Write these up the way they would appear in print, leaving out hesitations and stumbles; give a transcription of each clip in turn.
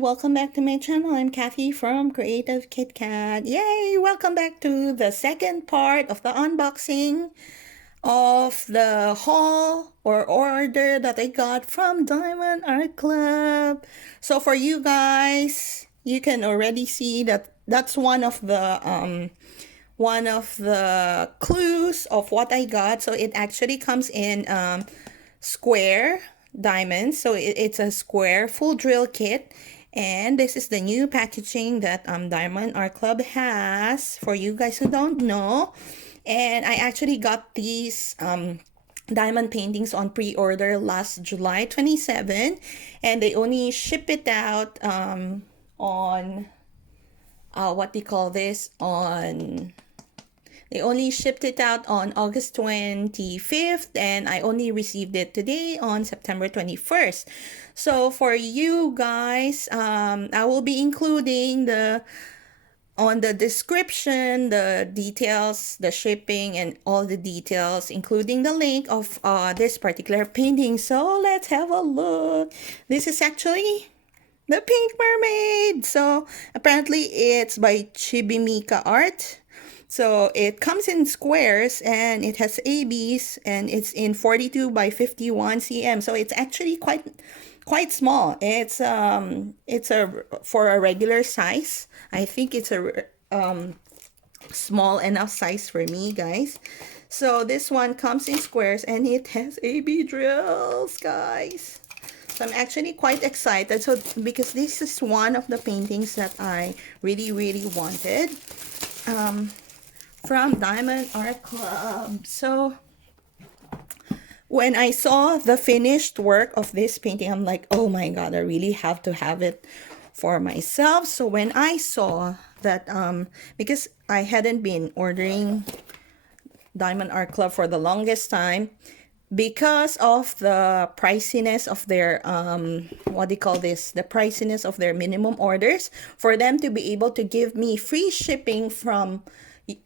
welcome back to my channel. I'm Kathy from Creative KitKat. Yay! Welcome back to the second part of the unboxing of the haul or order that I got from Diamond Art Club. So for you guys, you can already see that that's one of the clues of what I got. So it actually comes in square diamonds. So it's a square full drill kit. And this is the new packaging that Diamond Art Club has for you guys who don't know. And I actually got these diamond paintings on pre-order last July 27, and they only ship it out on what do you call this, on they only shipped it out on August 25th, and I only received it today on September 21st. So for you guys, I will be including on the description, the details, the shipping, and all the details, including the link of this particular painting. So let's have a look. This is actually the Pink Mermaid. So apparently it's by Chibimika Art. So it comes in squares and it has ABs, and it's in 42 by 51 cm. So it's actually quite small. It's a for a regular size. I think it's a small enough size for me, guys. So this one comes in squares and it has AB drills, guys. So I'm actually quite excited. So because this is one of the paintings that I really wanted from Diamond Art Club. So when I saw the finished work of this painting, I'm like, oh my god, I really have to have it for myself. So when I saw that, because I hadn't been ordering Diamond Art Club for the longest time because of the priciness of their what do you call this, the priciness of their minimum orders, for them to be able to give me free shipping from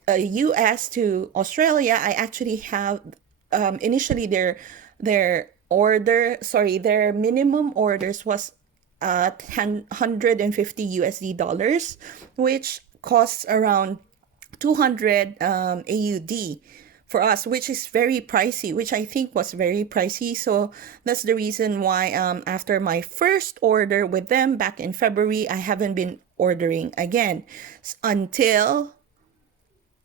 US to Australia. I actually have initially their minimum orders was 150 USD dollars, which costs around 200 AUD for us, which is very pricey, which I think was very pricey. So that's the reason why after my first order with them back in February, I haven't been ordering again until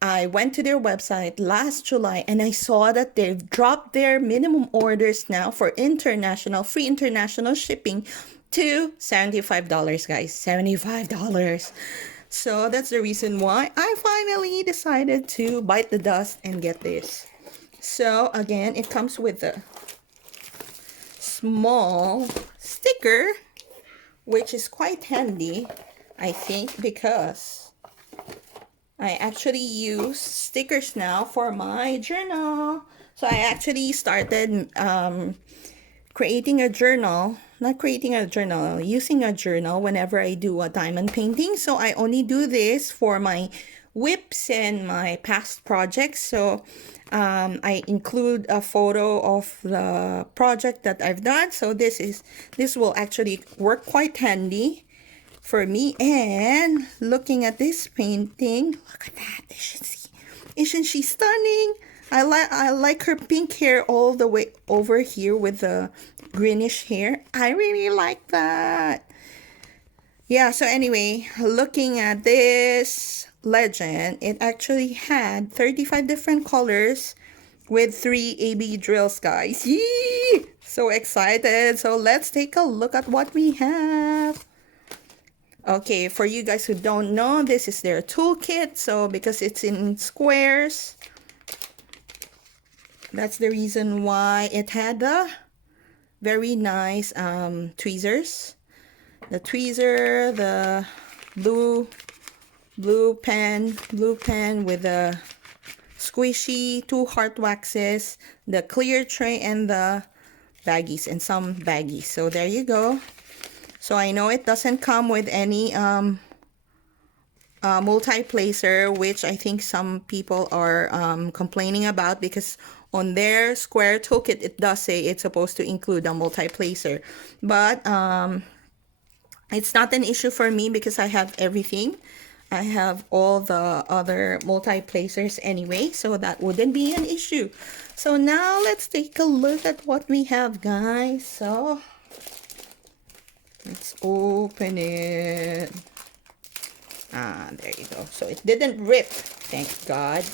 I went to their website last July and I saw that they've dropped their minimum orders now for free international shipping to $75, guys. $75. So that's the reason why I finally decided to bite the dust and get this. So again, it comes with a small sticker, which is quite handy, I think, because I actually use stickers now for my journal. So I actually started using a journal whenever I do a diamond painting. So I only do this for my whips and my past projects. So I include a photo of the project that I've done. So this will actually work quite handy for me. And looking at this painting, look at that. Isn't she stunning? I like her pink hair all the way over here with the greenish hair. I really like that. Yeah, so anyway, looking at this legend, it actually had 35 different colors with 3 AB drills, guys. Yee! So excited. So let's take a look at what we have. Okay, for you guys who don't know, this is their toolkit. So because it's in squares, that's the reason why it had the very nice tweezers. The tweezer, the blue pen with the squishy 2 heart waxes, the clear tray, and the baggies, and some baggies. So there you go. So I know it doesn't come with any multi-placer, which I think some people are complaining about, because on their square toolkit it does say it's supposed to include a multi-placer. But It's not an issue for me because I have everything. I have all the other multi-placers anyway, so that wouldn't be an issue. So now let's take a look at what we have, guys. So let's open it. Ah, there you go. So it didn't rip, thank God.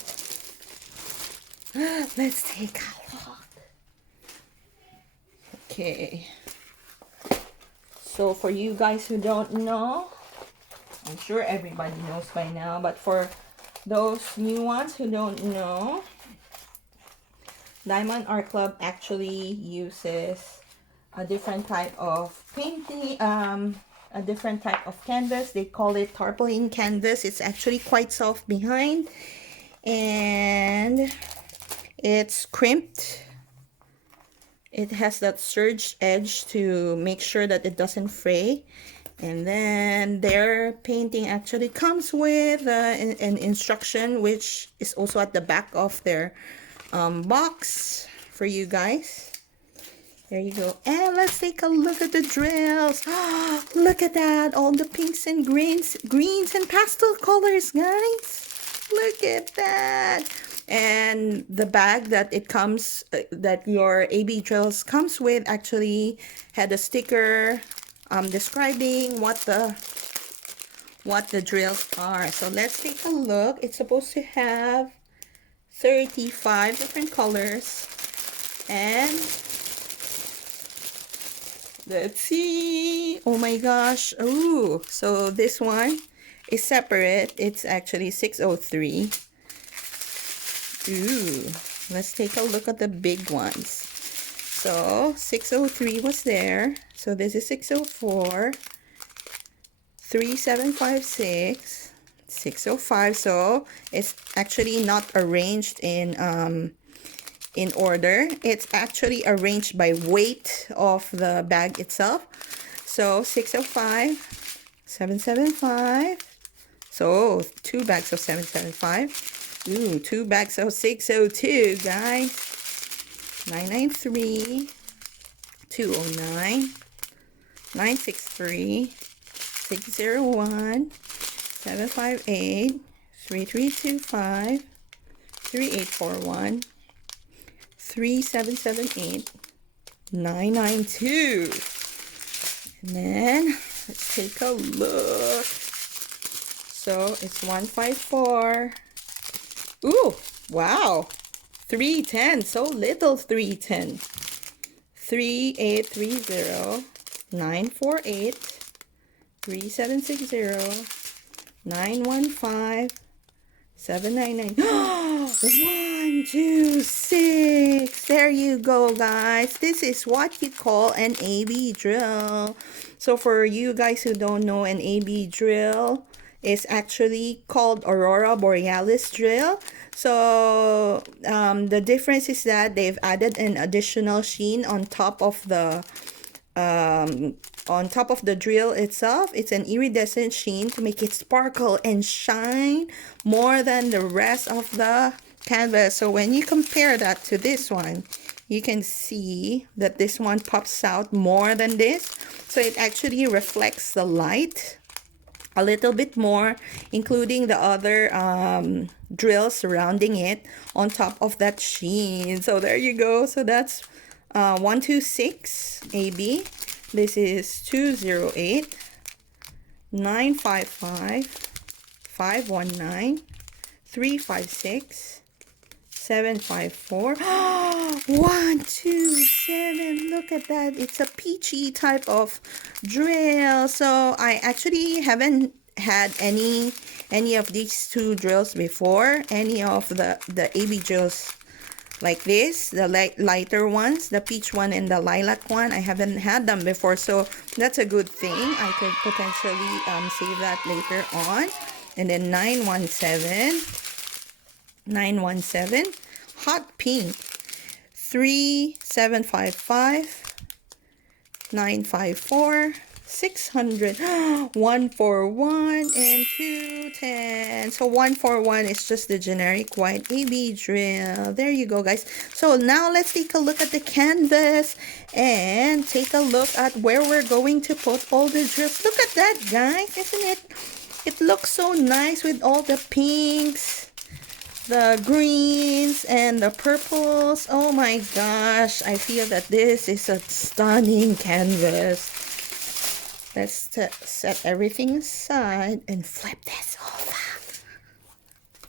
Let's take a look. Okay. So for you guys who don't know, I'm sure everybody knows by now, but for those new ones who don't know, Diamond Art Club actually uses a different type of painting, a different type of canvas. They call it tarpaulin canvas. It's actually quite soft behind, and it's crimped. It has that serged edge to make sure that it doesn't fray. And then their painting actually comes with an instruction, which is also at the back of their box for you guys. There you go. And let's take a look at the drills. Look at that. All the pinks and greens and pastel colors, guys. Look at that. And the bag that it comes, that your AB drills comes with, actually had a sticker describing what the drills are. So let's take a look. It's supposed to have 35 different colors, and let's see. Oh my gosh. Oh, so this one is separate. It's actually 603. Ooh, let's take a look at the big ones. So 603 was there. So this is 604, 3756, 605. So it's actually not arranged in order. It's actually arranged by weight of the bag itself. So 605, 775. So 2 bags of 775. Ooh, 2 bags of 602, guys. 993, 209, 963, 601, 758, 3325, 3841, 3778, 992. And then let's take a look. So it's 154. Ooh, wow. 310, so little 310. 3830, 948, 3760, 915, 799. 1, 2, 6. There you go, guys. This is what you call an AB drill. So for you guys who don't know, an AB drill is actually called Aurora Borealis drill. So the difference is that they've added an additional sheen on top of the drill itself. It's an iridescent sheen to make it sparkle and shine more than the rest of the canvas. So when you compare that to this one, you can see that this one pops out more than this. So it actually reflects the light a little bit more, including the other drills surrounding it on top of that sheen. So there you go. So that's 126 AB. This is 208, 955, 519, 356, 754. 127. Look at that. It's a peachy type of drill. So I actually haven't had any of these two drills before. Any of the AB drills like this, the lighter ones, the peach one and the lilac one. I haven't had them before, so that's a good thing. I could potentially save that later on. And then 917, hot pink, 3755, 954, 600. 1 for 1 and 2, 10. So 1 for 1 is just the generic white AB drill. There you go, guys. So now let's take a look at the canvas and take a look at where we're going to put all the drills. Look at that, guys. Isn't it? It looks so nice with all the pinks, the greens, and the purples. Oh my gosh. I feel that this is a stunning canvas. Let's set everything aside and flip this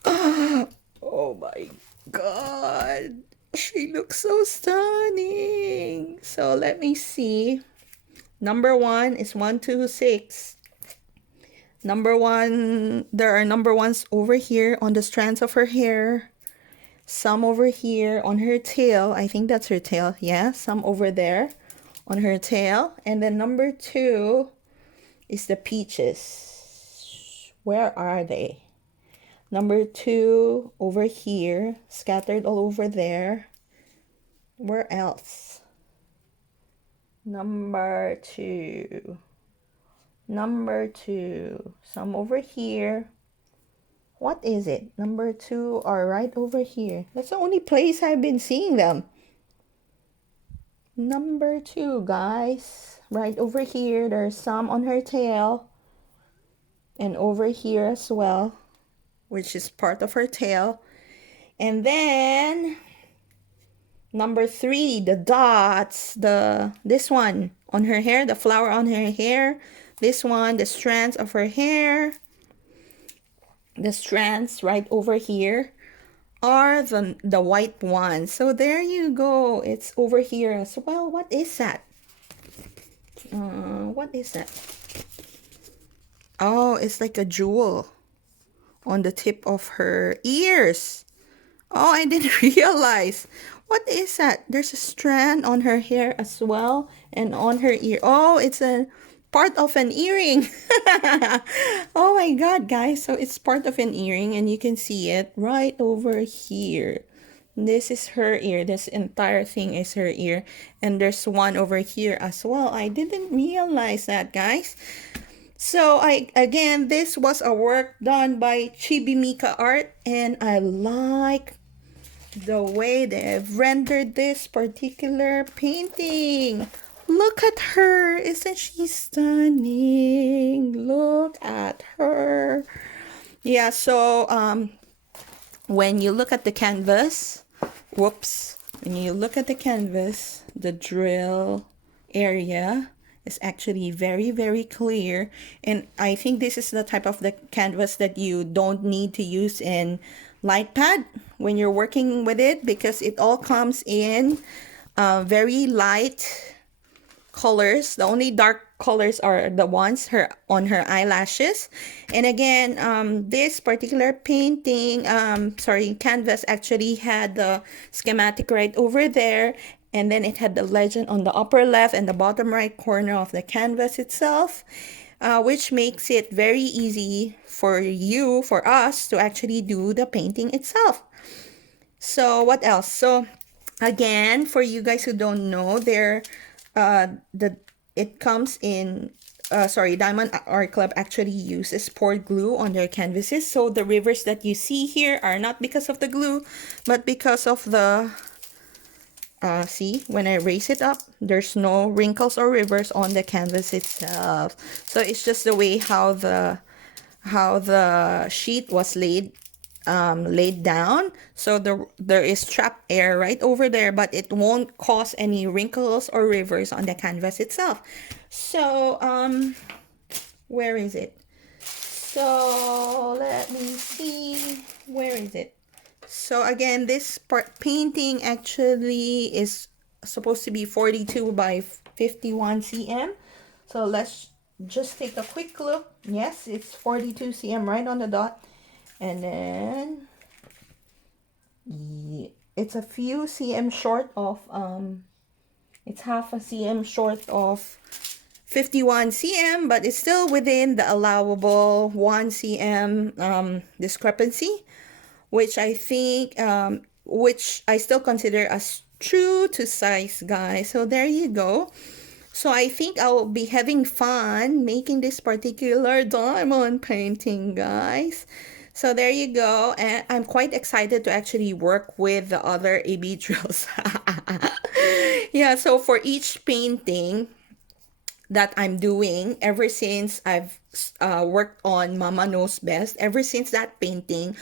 over. Oh my god. She looks so stunning. So let me see. Number 1 is 1, 2, 6. Number 1, there are number 1s over here on the strands of her hair. Some over here on her tail. I think that's her tail. Yeah, some over there on her tail. And then number 2 is the peaches. Where are they? Number 2 over here, scattered all over there. Where else? Number 2. Number 2. Some over here. What is it? Number 2 are right over here. That's the only place I've been seeing them. Number 2, guys. Right over here. There's some on her tail. And over here as well, which is part of her tail. And then number 3, the dots, this one on her hair, the flower on her hair. This one, the strands of her hair. The strands right over here are the white ones. So there you go. It's over here as well. What is that? What is that? Oh, it's like a jewel on the tip of her ears. Oh, I didn't realize. What is that? There's a strand on her hair as well and on her ear. Oh, it's a part of an earring. Oh my god, guys. So it's part of an earring and you can see it right over here. This is her ear. This entire thing is her ear. And there's one over here as well. I didn't realize that, guys. So again, this was a work done by Chibi Mika Art, and I like the way they've rendered this particular painting. Look at her. Isn't she stunning? Look at her. Yeah, so when you look at the canvas, when you look at the canvas, the drill area is actually very, very clear. And I think this is the type of the canvas that you don't need to use in light pad when you're working with it, because it all comes in very light colors. The only dark colors are the ones on her eyelashes. And again, this particular painting, canvas actually had the schematic right over there. And then it had the legend on the upper left and the bottom right corner of the canvas itself, which makes it very easy for us to actually do the painting itself. So what else? So again, for you guys who don't know, it comes in, Diamond Art Club actually uses poured glue on their canvases. So the rivers that you see here are not because of the glue, but because of the see, when I raise it up, there's no wrinkles or rivers on the canvas itself. So it's just the way how the sheet was laid down. So there is trapped air right over there, but it won't cause any wrinkles or rivers on the canvas itself. So where is it? So let me see, where is it? So again, this painting actually is supposed to be 42 by 51 cm. So let's just take a quick look. Yes, it's 42 cm right on the dot. And then it's a few cm short of, it's half a cm short of 51 cm, but it's still within the allowable 1 cm discrepancy, which I think, which I still consider as true to size, guys. So there you go. So I think I will be having fun making this particular diamond painting, guys. So there you go. And I'm quite excited to actually work with the other AB drills. Yeah, so for each painting that I'm doing, ever since I've worked on Mama Knows Best, ever since that painting,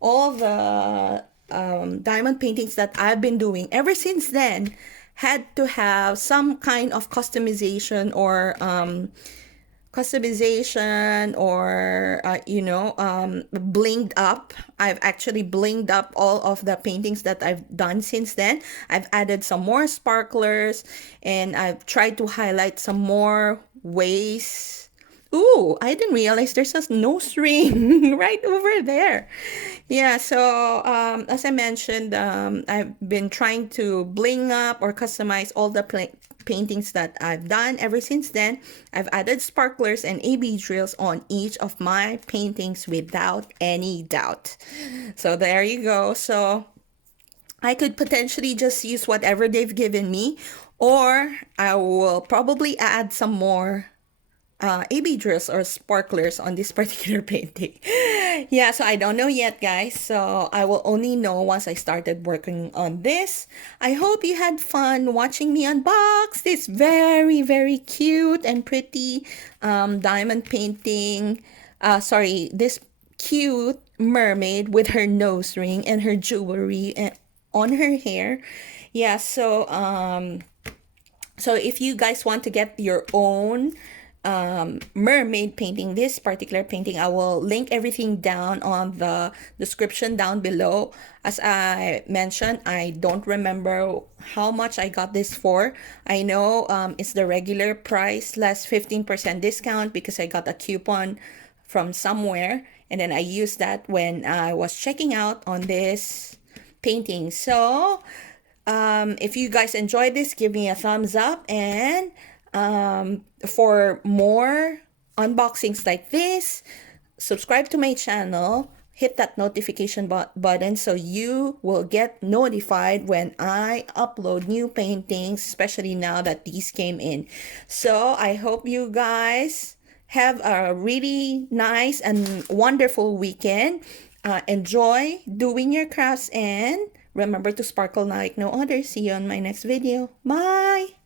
all the diamond paintings that I've been doing ever since then had to have some kind of customization or blinged up. I've actually blinged up all of the paintings that I've done since then. I've added some more sparklers, and I've tried to highlight some more ways. Ooh, I didn't realize there's a nose ring right over there. Yeah, so as I mentioned, I've been trying to bling up or customize all the paintings that I've done ever since then. I've added sparklers and AB drills on each of my paintings without any doubt. So there you go. So I could potentially just use whatever they've given me, or I will probably add some more AB drills or sparklers on this particular painting. Yeah, so I don't know yet, guys. So I will only know once I started working on this. I hope you had fun watching me unbox this very, very cute and pretty diamond painting. This cute mermaid with her nose ring and her jewelry on her hair. Yeah, so if you guys want to get your own mermaid painting, this particular painting, I will link everything down on the description down below. As I mentioned, I don't remember how much I got this for. I know it's the regular price less 15% discount because I got a coupon from somewhere, and then I used that when I was checking out on this painting. So if you guys enjoyed this, give me a thumbs up, and for more unboxings like this, subscribe to my channel, hit that notification button so you will get notified when I upload new paintings, especially now that these came in. So I hope you guys have a really nice and wonderful weekend. Enjoy doing your crafts, and remember to sparkle like no other. See you on my next video. Bye!